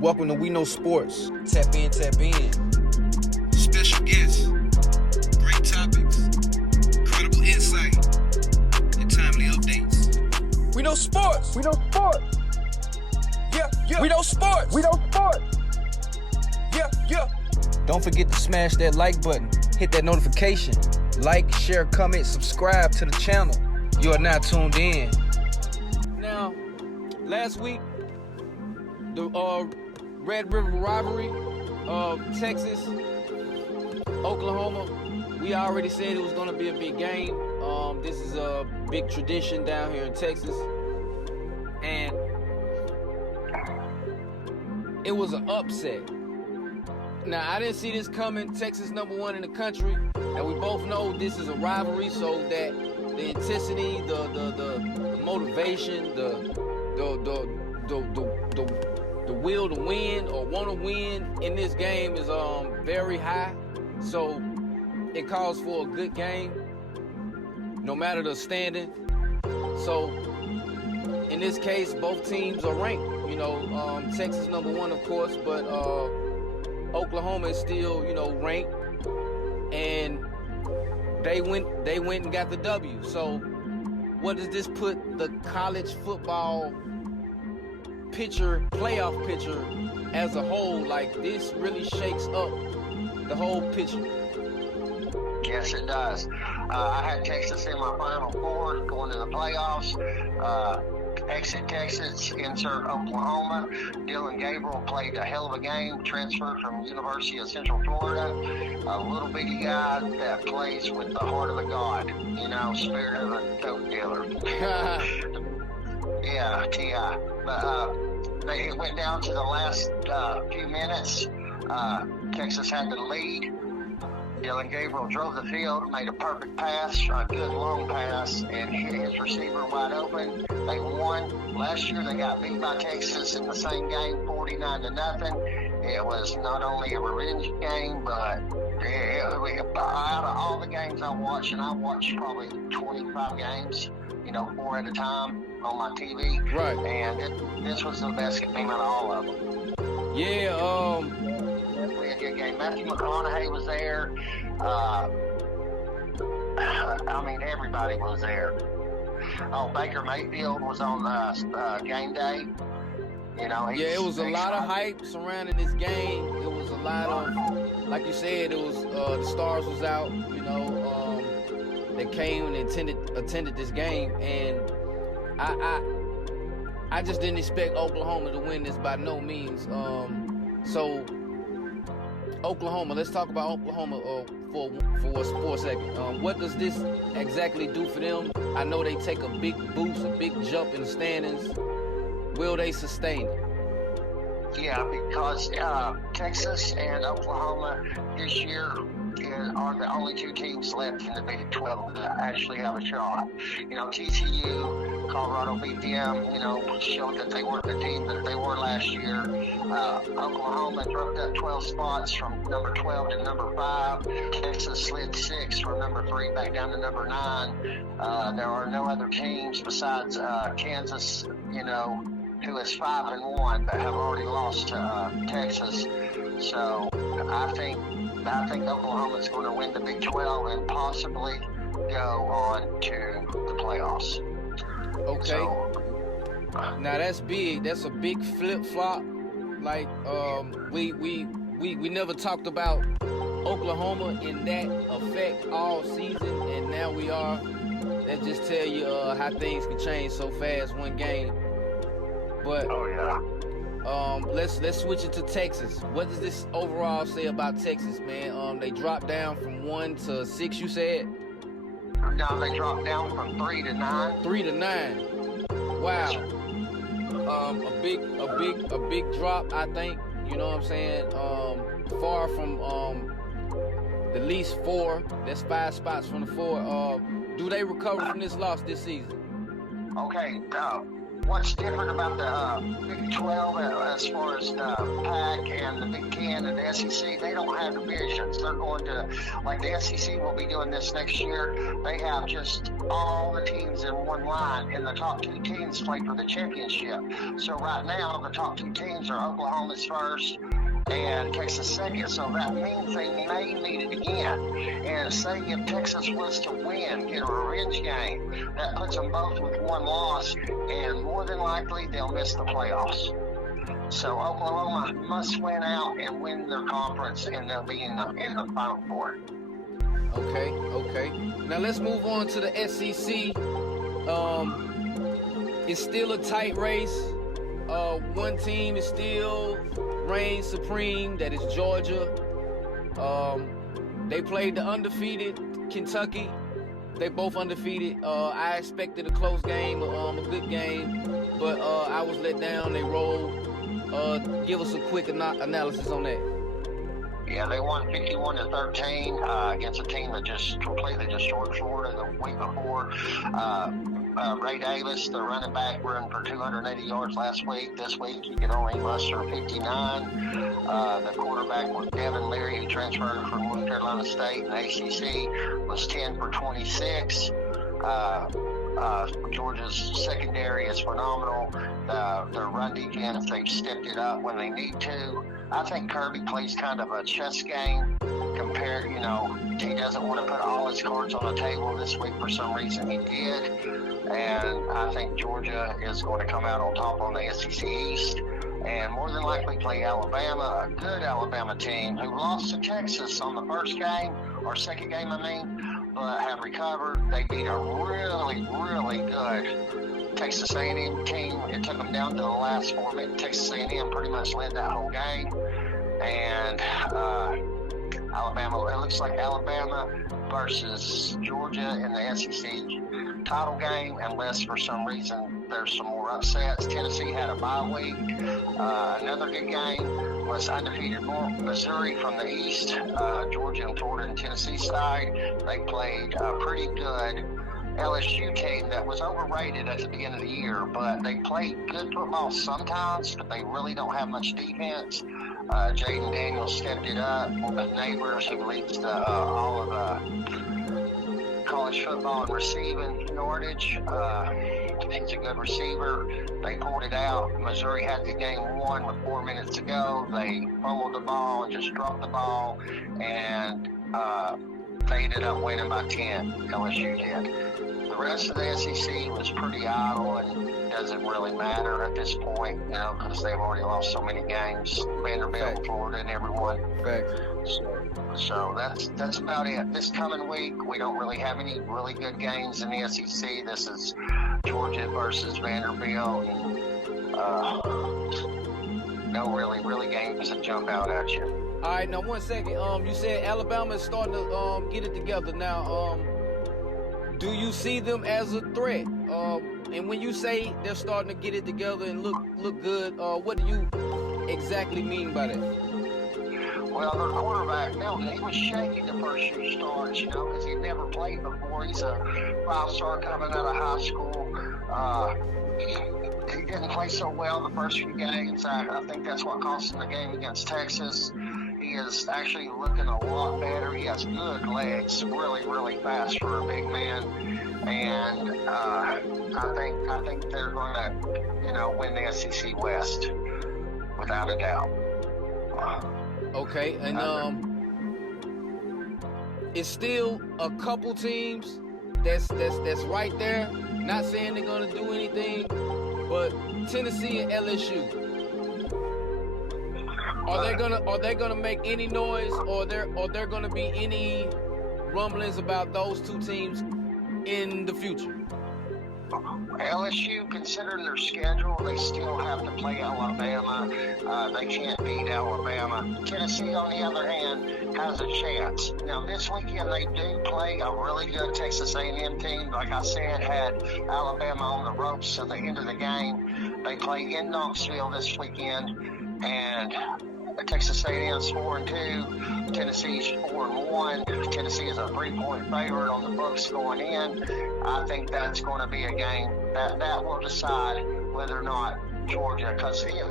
Welcome to We Know Sports. Tap in, tap in. Special guests, great topics, incredible insight, and timely updates. We Know Sports. We know sports. Yeah, yeah. We Know Sports. We know sports. Yeah, yeah. Don't forget to smash that like button. Hit that notification. Like, share, comment, subscribe to the channel. You are now tuned in. Now, last week, the Red River rivalry of Texas, Oklahoma, we already said it was going to be a big game. This is a big tradition down here in Texas. And it was an upset. Now, I didn't see this coming. Texas #1 in the country. And we both know this is a rivalry, so that the intensity, the motivation, the will to win or want to win in this game is very high. So it calls for a good game, no matter the standing. So in this case, both teams are ranked. You know, Texas #1, of course, but Oklahoma is still, ranked, and they went and got the W. So what does this put the college football playoff picture as a whole? Like, this really shakes up the whole picture. Yes, it does. I had Texas in my Final Four going to the playoffs. Exit Texas, insert Oklahoma. Dylan Gabriel played a hell of a game, transferred from University of Central Florida. A little bitty guy that plays with the heart of a god, spirit of a dope dealer. Yeah, T.I. But it went down to the last few minutes. Texas had the lead. Dylan Gabriel drove the field, made a perfect pass, a good long pass, and hit his receiver wide open. They won. Last year they got beat by Texas in the same game, 49-0. It was not only a revenge game, but out of all the games I watched, and I watched probably 25 games, 4 at a time on my TV. Right. And this was the best game out of all of them. Yeah, Definitely a good game. Matthew McConaughey was there. Everybody was there. Oh, Baker Mayfield was on game day. it was a lot of hype surrounding this game. It was a lot of, like you said, it was the stars was out. They came and attended this game, and I just didn't expect Oklahoma to win this by no means. So Oklahoma, let's talk about Oklahoma for a second. What does this exactly do for them? I know they take a big boost, a big jump in the standings. Will they sustain it? Yeah, because Texas and Oklahoma this year are the only two teams left in the Big 12 that actually have a shot. TCU, Colorado beat them, showed that they weren't the team that they were last year. Oklahoma dropped up 12 spots from number 12 to number 5. Texas slid 6 from number 3 back down to number 9. There are no other teams besides Kansas, who is 5-1, but have already lost to Texas. So I think Oklahoma's going to win the Big 12 and possibly go on to the playoffs. Okay. So, now that's big. That's a big flip flop. Like we never talked about Oklahoma in that effect all season, and now we are. That just tell you how things can change so fast one game. But let's switch it to Texas. What does this overall say about Texas, man? They dropped down from 1 to 6, you said? No, they dropped down from 3 to 9. 3 to 9. Wow. A big drop, I think. You know what I'm saying? Far from the least 4. That's 5 spots from the 4. Do they recover from this loss this season? Okay, what's different about the Big 12 as far as the PAC and the Big 10 and the SEC, they don't have divisions. They're going to, like the SEC will be doing this next year, they have just all the teams in one line, and the top 2 teams play for the championship. So right now, the top 2 teams are Oklahoma's first and Texas second, so that means they may meet it again. And say if Texas was to win, get a revenge game, that puts them both with 1 loss, and more than likely they'll miss the playoffs. So Oklahoma must win out and win their conference, and they'll be in the Final Four. Okay. Now let's move on to the SEC. It's still a tight race. One team is still reigns supreme. That is Georgia. They played the undefeated Kentucky. They both undefeated. I expected a close game, a good game, but I was let down. They rolled. Give us a quick analysis on that. Yeah, they won 51-13 against a team that just completely destroyed Florida the week before. Ray Davis, the running back, ran for 280 yards last week. This week, he could only muster 59. The quarterback was Devin Leary, who transferred from North Carolina State, and ACC was 10 for 26. Georgia's secondary is phenomenal. Their run defense, they've stepped it up when they need to. I think Kirby plays kind of a chess game compared, he doesn't want to put all his cards on the table. This week, for some reason, he did. And I think Georgia is going to come out on top on the SEC East and more than likely play Alabama, a good Alabama team who lost to Texas on the first game, or second game, but have recovered. They beat a really, really good Texas A&M team. It took them down to the last 4 minutes. Texas A&M pretty much led that whole game. And Alabama, it looks like Alabama versus Georgia in the SEC title game, unless for some reason there's some more upsets. Tennessee had a bye week. Another good game was undefeated Missouri from the East. Georgia and Florida and Tennessee side, they played a pretty good LSU team that was overrated at the beginning of the year, but they played good football sometimes, but they really don't have much defense. Jaden Daniels stepped it up with Neighbors, who leads all of the college football and receiving yardage. He's a good receiver. They pulled it out. Missouri had the game won with 4 minutes to go. They fumbled the ball and just dropped the ball, and they ended up winning by 10. LSU did. The rest of the SEC was pretty idle and doesn't really matter at this point, because they've already lost so many games. Vanderbilt, Florida, and everyone. So that's about it. This coming week, we don't really have any really good games in the SEC. This is Georgia versus Vanderbilt. No really games that jump out at you. All right, now 1 second. You said Alabama is starting to get it together now. Do you see them as a threat? And when you say they're starting to get it together and look good, what do you exactly mean by that? Well, their quarterback, Milton, he was shaky the first few starts, because he'd never played before. He's a 5-star coming out of high school. He didn't play so well the first few games. I think that's what cost him the game against Texas. He is actually looking a lot better. He has good legs, really, really fast for a big man. And I think they're going to, win the SEC West without a doubt. Okay, and it's still a couple teams that's right there. Not saying they're gonna do anything, but Tennessee and LSU. Are they gonna make any noise, or there gonna be any rumblings about those two teams in the future? LSU, considering their schedule, they still have to play Alabama. They can't beat Alabama. Tennessee, on the other hand, has a chance. Now, this weekend they do play a really good Texas A&M team. Like I said, had Alabama on the ropes at the end of the game. They play in Knoxville this weekend, and Texas A&M's 4-2. Tennessee's 4-1. Tennessee is a 3-point favorite on the books going in. I think that's going to be a game that will decide whether or not Georgia, because if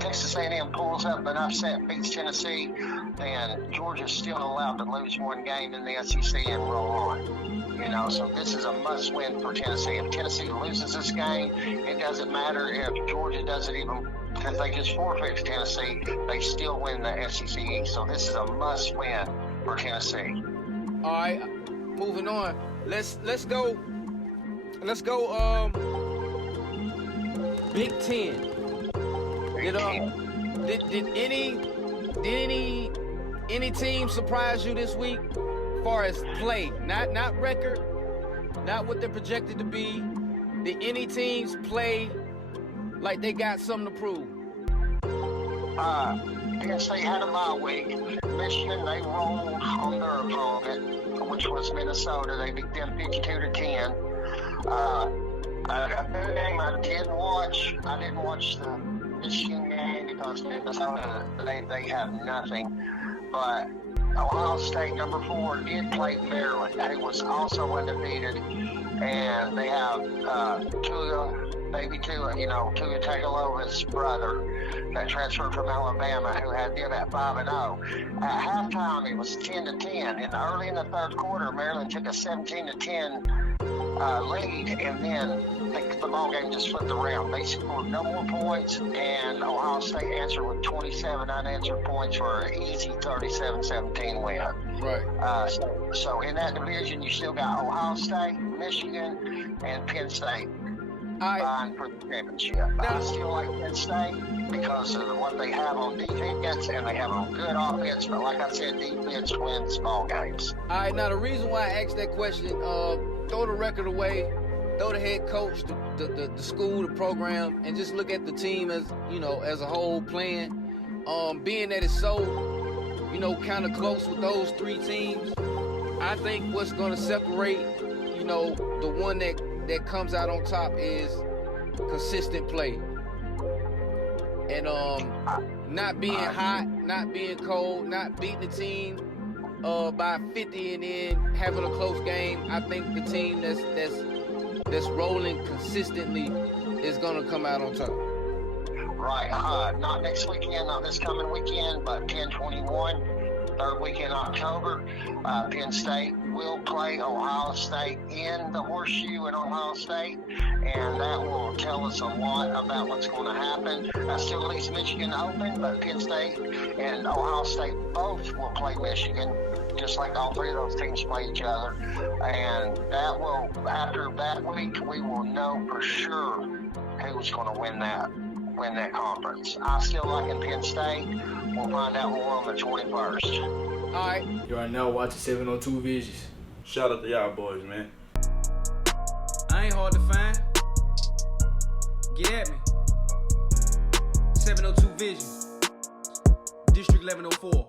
Texas A&M pulls up an upset and beats Tennessee, then Georgia's still allowed to lose one game in the SEC and roll on. You know, so this is a must-win for Tennessee. If Tennessee loses this game, it doesn't matter if Georgia doesn't even, if they just forfeit to Tennessee, they still win the SEC East. So this is a must-win for Tennessee. All right, moving on. Let's go. Big Ten. Did any team surprise you this week? As far as play, not record, not what they're projected to be. Did any teams play like they got something to prove? Penn State had a bye week. Michigan, they rolled on their opponent, which was Minnesota. They beat them 52-10. A game I didn't watch. I didn't watch the Michigan game because Minnesota, they have nothing. But Ohio State, number 4, did play Maryland. They was also undefeated. And they have Tua Tagovailoa's brother that transferred from Alabama, who had them at 5-0. At halftime, it was 10-10. And early in the third quarter, Maryland took a 17-10 lead, and then the ball game just flipped around. They scored no more points, and Ohio State answered with 27 unanswered points for an easy 37-17 win. Right. So in that division, you still got Ohio State, Michigan, and Penn State vying for the championship. I still like Penn State because of what they have on defense, and they have a good offense. But like I said, defense wins ball games. All right, now the reason why I asked that question, throw the record away, throw the head coach, the school, the program, and just look at the team as a whole playing. Being that it's so, kind of close with those 3 teams, I think what's going to separate, the one that comes out on top is consistent play. And not being hot, not being cold, not beating the team by 50 and then having a close game. I think the team that's rolling consistently is going to come out on top. Right. Not next weekend, not this coming weekend, but 10/21, third weekend October. Penn State will play Ohio State in the Horseshoe in Ohio State, and that will tell us a lot about what's going to happen. That still leaves Michigan open, but Penn State and Ohio State both will play Michigan, just like all 3 of those teams play each other. And that will, after that week, we will know for sure who's going to win that conference. I still like in Penn State. We'll find out more on the 21st. All right. You are now watching 702 Visions. Shout out to y'all boys, man. I ain't hard to find. Get at me. 702 Visions. District 1104.